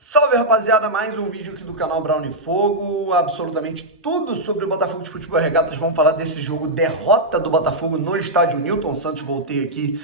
Salve, rapaziada, mais um vídeo aqui do canal Brown Fogo, absolutamente tudo sobre o Botafogo de Futebol Regatas. Vamos falar desse jogo, derrota do Botafogo no estádio Newton Santos. Voltei aqui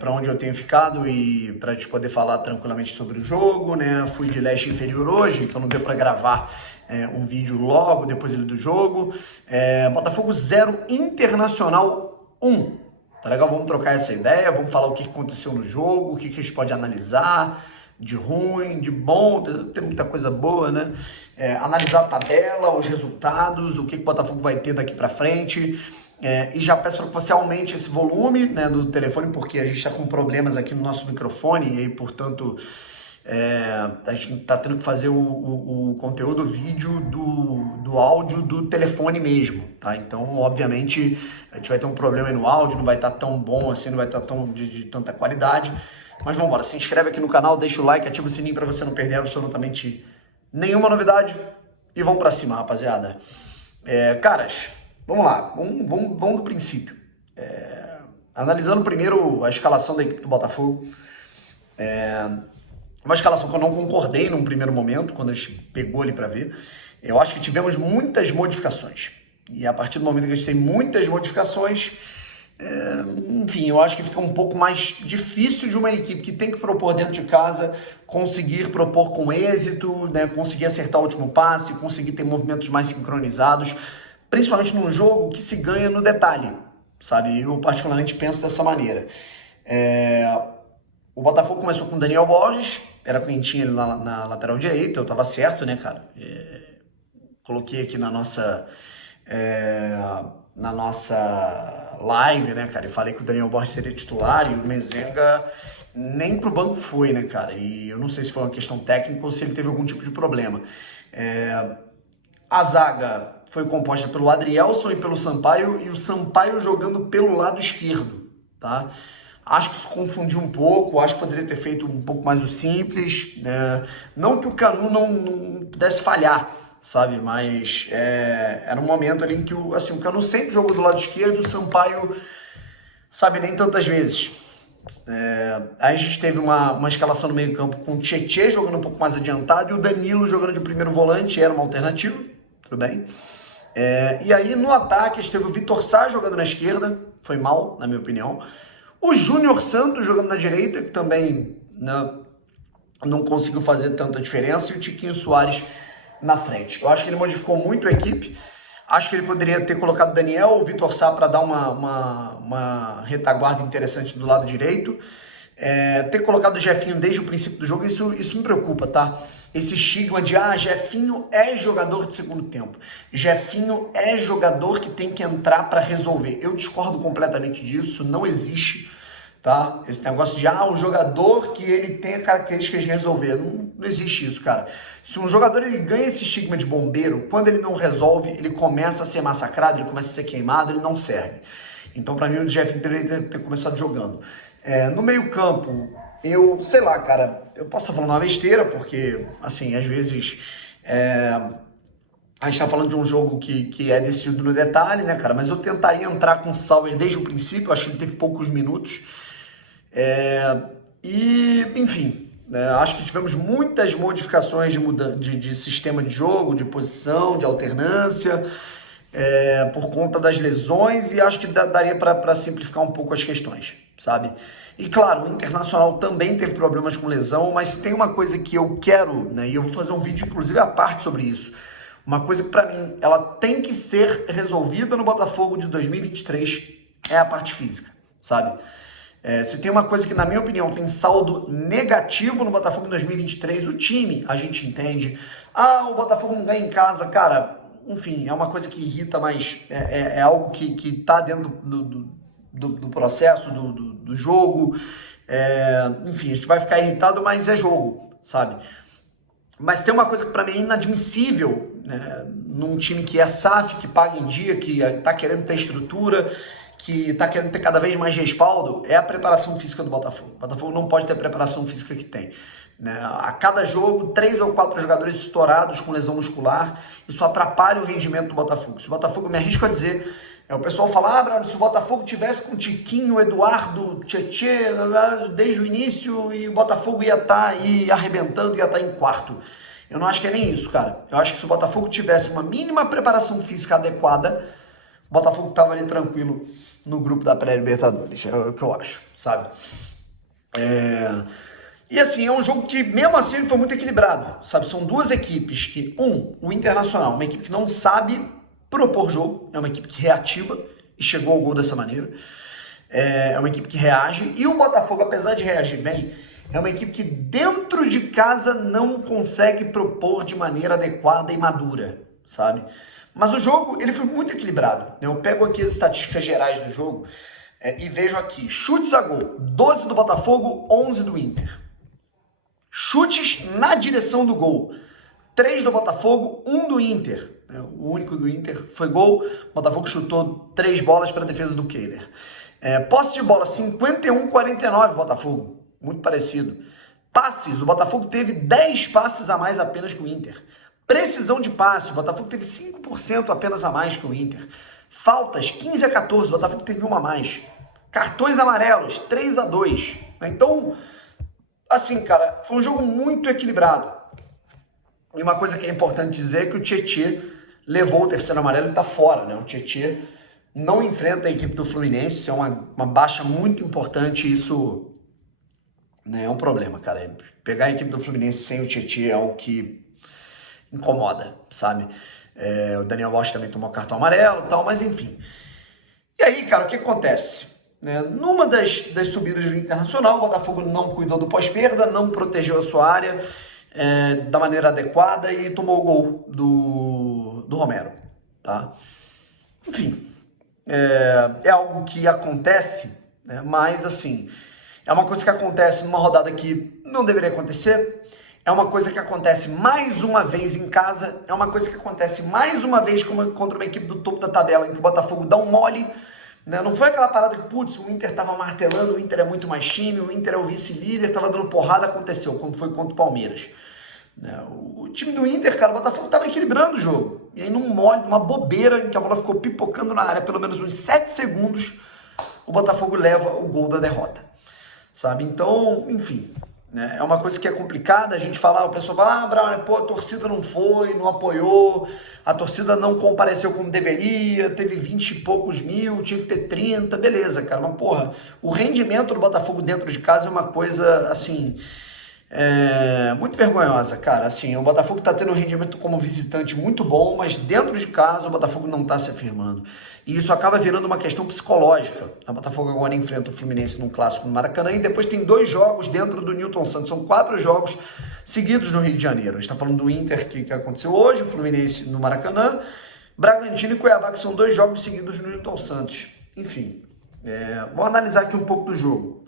para onde eu tenho ficado e para a gente poder falar tranquilamente sobre o jogo, né? Fui de leste inferior hoje, então não deu para gravar um vídeo logo depois do jogo. Botafogo 0, Internacional 1. Tá legal? Vamos trocar essa ideia, vamos falar o que aconteceu no jogo, o que a gente pode analisar de ruim, de bom, tem muita coisa boa, né? Analisar a tabela, os resultados, o que o Botafogo vai ter daqui para frente. E já peço para que você aumente esse volume, né, do telefone, porque a gente está com problemas aqui no nosso microfone e aí, portanto, a gente está tendo que fazer o conteúdo vídeo do áudio do telefone mesmo, tá? Então, obviamente, a gente vai ter um problema aí no áudio, não vai estar tão bom assim, não vai estar tão de tanta qualidade. Mas vamos embora, se inscreve aqui no canal, deixa o like, ativa o sininho para você não perder absolutamente nenhuma novidade. E vamos para cima, rapaziada. Caras, vamos lá, vamos do princípio. Analisando primeiro a escalação da equipe do Botafogo. Uma escalação que eu não concordei num primeiro momento, quando a gente pegou ali para ver. Eu acho que tivemos muitas modificações. E a partir do momento que a gente tem muitas modificações, enfim, eu acho que fica um pouco mais difícil de uma equipe que tem que propor dentro de casa, conseguir propor com êxito, né, conseguir acertar o último passe, conseguir ter movimentos mais sincronizados, principalmente num jogo que se ganha no detalhe, sabe? Eu particularmente penso dessa maneira. O Botafogo começou com o Daniel Borges, era quem tinha ele na lateral direita, eu tava certo, né, cara? Coloquei aqui na nossa live, né, cara, e falei que o Daniel Borges seria titular e o Mezenga nem pro banco foi, né, cara, e eu não sei se foi uma questão técnica ou se ele teve algum tipo de problema. A zaga foi composta pelo Adrielson e pelo Sampaio, e o Sampaio jogando pelo lado esquerdo, tá? Acho que se confundiu um pouco, acho que poderia ter feito um pouco mais o simples, né? Não que o Canu não pudesse falhar, sabe, mas era um momento ali em que o Canu sempre jogou do lado esquerdo, o Sampaio, sabe, nem tantas vezes. Aí a gente teve uma escalação no meio campo com o Tietê jogando um pouco mais adiantado e o Danilo jogando de primeiro volante, era uma alternativa, tudo bem. E aí no ataque a gente teve o Vitor Sá jogando na esquerda, foi mal, na minha opinião. O Júnior Santos jogando na direita, que também, né, não conseguiu fazer tanta diferença, e o Tiquinho Soares na frente. Eu acho que ele modificou muito a equipe. Acho que ele poderia ter colocado o Daniel ou o Vitor Sá para dar uma retaguarda interessante do lado direito. Ter colocado o Jefinho desde o princípio do jogo, isso me preocupa, tá? Esse estigma de, Jefinho é jogador de segundo tempo. Jefinho é jogador que tem que entrar para resolver. Eu discordo completamente disso, não existe, tá? Esse negócio de, o jogador que ele tem a característica de resolver. Não existe isso, cara. Se um jogador ele ganha esse estigma de bombeiro, quando ele não resolve, ele começa a ser massacrado, ele começa a ser queimado, ele não serve. Então, para mim, o Jefinho deveria ter começado jogando. No meio campo, eu, sei lá, cara, eu posso estar falando uma besteira, porque, assim, às vezes a gente tá falando de um jogo que é decidido no detalhe, né, cara, mas eu tentaria entrar com o Sauer desde o princípio, acho que ele teve poucos minutos, enfim, acho que tivemos muitas modificações de sistema de jogo, de posição, de alternância, por conta das lesões, e acho que daria para simplificar um pouco as questões, sabe? E claro, o Internacional também teve problemas com lesão, mas tem uma coisa que eu quero, né, e eu vou fazer um vídeo inclusive à parte sobre isso, uma coisa que para mim ela tem que ser resolvida no Botafogo de 2023 é a parte física, sabe? Se tem uma coisa que, na minha opinião, tem saldo negativo no Botafogo em 2023, o time, a gente entende. O Botafogo não ganha em casa, cara, enfim, é uma coisa que irrita, mas é algo que tá dentro do processo, do jogo. Enfim, a gente vai ficar irritado, mas é jogo, sabe? Mas tem uma coisa que para mim é inadmissível, né, num time que é SAF, que paga em dia, que tá querendo ter estrutura, que tá querendo ter cada vez mais respaldo, é a preparação física do Botafogo. O Botafogo não pode ter a preparação física que tem, né? A cada jogo, 3 ou 4 jogadores estourados com lesão muscular, isso atrapalha o rendimento do Botafogo. Se o Botafogo, me arrisco a dizer, O pessoal fala, Bruno, se o Botafogo tivesse com o Tiquinho, Eduardo, Tietê, desde o início, e o Botafogo ia estar aí arrebentando, ia estar em quarto. Eu não acho que é nem isso, cara. Eu acho que se o Botafogo tivesse uma mínima preparação física adequada, o Botafogo estava ali tranquilo no grupo da pré-Libertadores. É o que eu acho, sabe? E assim, é um jogo que, mesmo assim, ele foi muito equilibrado, sabe? São duas equipes que, o Internacional, uma equipe que não sabe propor jogo, é uma equipe que reativa e chegou ao gol dessa maneira. É uma equipe que reage. E o Botafogo, apesar de reagir bem, é uma equipe que dentro de casa não consegue propor de maneira adequada e madura, sabe? Mas o jogo, ele foi muito equilibrado. Eu pego aqui as estatísticas gerais do jogo e vejo aqui, chutes a gol, 12 do Botafogo, 11 do Inter. Chutes na direção do gol, 3 do Botafogo, 1 do Inter. O único do Inter foi gol. O Botafogo chutou 3 bolas para a defesa do Kehler. Posse de bola, 51-49 Botafogo. Muito parecido. Passes, o Botafogo teve 10 passes a mais apenas que o Inter. Precisão de passe, o Botafogo teve 5% apenas a mais que o Inter. Faltas, 15-14, o Botafogo teve uma a mais. Cartões amarelos, 3-2. Então, assim, cara, foi um jogo muito equilibrado. E uma coisa que é importante dizer é que o Tietê levou o terceiro amarelo e tá fora, né? O Tietê não enfrenta a equipe do Fluminense, isso é uma baixa muito importante, isso, né, é um problema, cara. Pegar a equipe do Fluminense sem o Tietê é o que incomoda, sabe? O Daniel Bosch também tomou cartão amarelo e tal, mas enfim. E aí, cara, o que acontece? Numa das subidas do Internacional, o Botafogo não cuidou do pós-perda, não protegeu a sua área da maneira adequada e tomou o gol do Romero, tá? Enfim, é algo que acontece, né? Mas assim, é uma coisa que acontece numa rodada que não deveria acontecer, é uma coisa que acontece mais uma vez em casa, é uma coisa que acontece mais uma vez contra uma equipe do topo da tabela, em que o Botafogo dá um mole, né? Não foi aquela parada que, putz, o Inter tava martelando, o Inter é muito mais time, o Inter é o vice-líder, tava dando porrada, aconteceu, como foi contra o Palmeiras. O time do Inter, cara, o Botafogo tava equilibrando o jogo. E aí num mole, numa bobeira, em que a bola ficou pipocando na área pelo menos uns 7 segundos, o Botafogo leva o gol da derrota, sabe? Então, enfim, né? É uma coisa que é complicada, a gente fala, o pessoal fala, Brown, pô, a torcida não foi, não apoiou, a torcida não compareceu como deveria, teve 20 e poucos mil, tinha que ter 30, beleza, cara, mas porra, o rendimento do Botafogo dentro de casa é uma coisa, assim, muito vergonhosa, cara. Assim, o Botafogo tá tendo um rendimento como visitante muito bom, mas dentro de casa o Botafogo não tá se afirmando. E isso acaba virando uma questão psicológica. O Botafogo agora enfrenta o Fluminense num clássico no Maracanã e depois tem 2 jogos dentro do Newton Santos. São 4 jogos seguidos no Rio de Janeiro. A gente tá falando do Inter que aconteceu hoje, o Fluminense no Maracanã, Bragantino e Cuiabá, que são 2 jogos seguidos no Newton Santos. Enfim, vamos analisar aqui um pouco do jogo.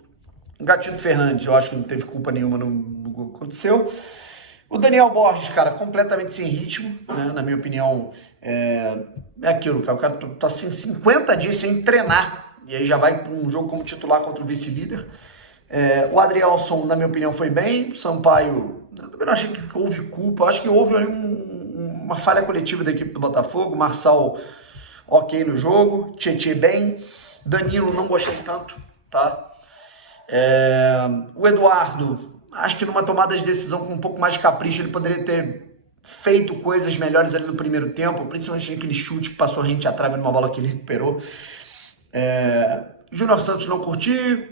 O Gatito Fernandes, eu acho que não teve culpa nenhuma no gol que aconteceu. O Daniel Borges, cara, completamente sem ritmo, né? Na minha opinião, é aquilo, cara. O cara tá assim, 50 dias sem treinar, e aí já vai para um jogo como titular contra o vice-líder. O Adrielson, na minha opinião, foi bem. O Sampaio, eu também não achei que houve culpa. Eu acho que houve ali uma falha coletiva da equipe do Botafogo. Marçal, ok no jogo. Tietê bem. Danilo, não gostei tanto, tá? O Eduardo, acho que numa tomada de decisão com um pouco mais de capricho, ele poderia ter feito coisas melhores ali no primeiro tempo, principalmente aquele chute que passou rente à trave numa bola que ele recuperou. Júnior Santos não curti,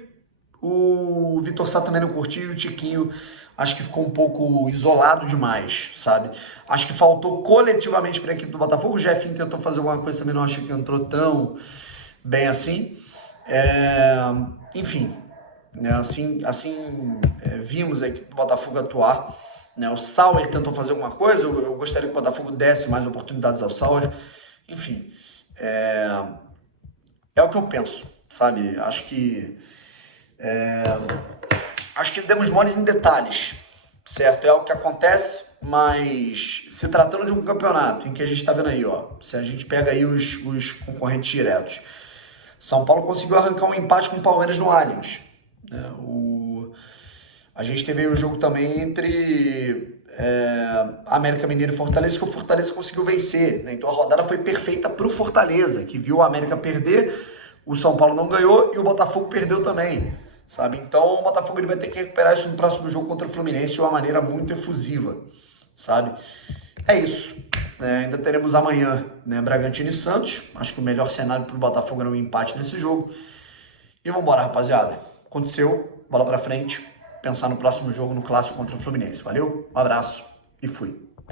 o Vitor Sá também não curti, o Tiquinho acho que ficou um pouco isolado demais, sabe? Acho que faltou coletivamente para a equipe do Botafogo. O Jefinho tentou fazer alguma coisa, também não acho que entrou tão bem assim. Enfim, né? Assim vimos a equipe do Botafogo atuar, né? O Sauer tentou fazer alguma coisa, eu gostaria que o Botafogo desse mais oportunidades ao Sauer. Enfim, é o que eu penso, sabe? Acho que demos moles em detalhes, certo? É o que acontece, mas se tratando de um campeonato em que a gente está vendo aí, ó, se a gente pega aí os concorrentes diretos, São Paulo conseguiu arrancar um empate com o Palmeiras no Allianz. A gente teve aí o jogo também entre América Mineiro e Fortaleza, que o Fortaleza conseguiu vencer, né? Então a rodada foi perfeita para o Fortaleza, que viu o América perder, o São Paulo não ganhou e o Botafogo perdeu também, sabe? Então o Botafogo ele vai ter que recuperar isso no próximo jogo contra o Fluminense de uma maneira muito efusiva, sabe? É isso. Ainda teremos amanhã, né, Bragantino e Santos. Acho que o melhor cenário para o Botafogo era um empate nesse jogo. E vamos embora, rapaziada. Aconteceu, bola pra frente. Pensar no próximo jogo, no clássico contra o Fluminense. Valeu, um abraço e fui.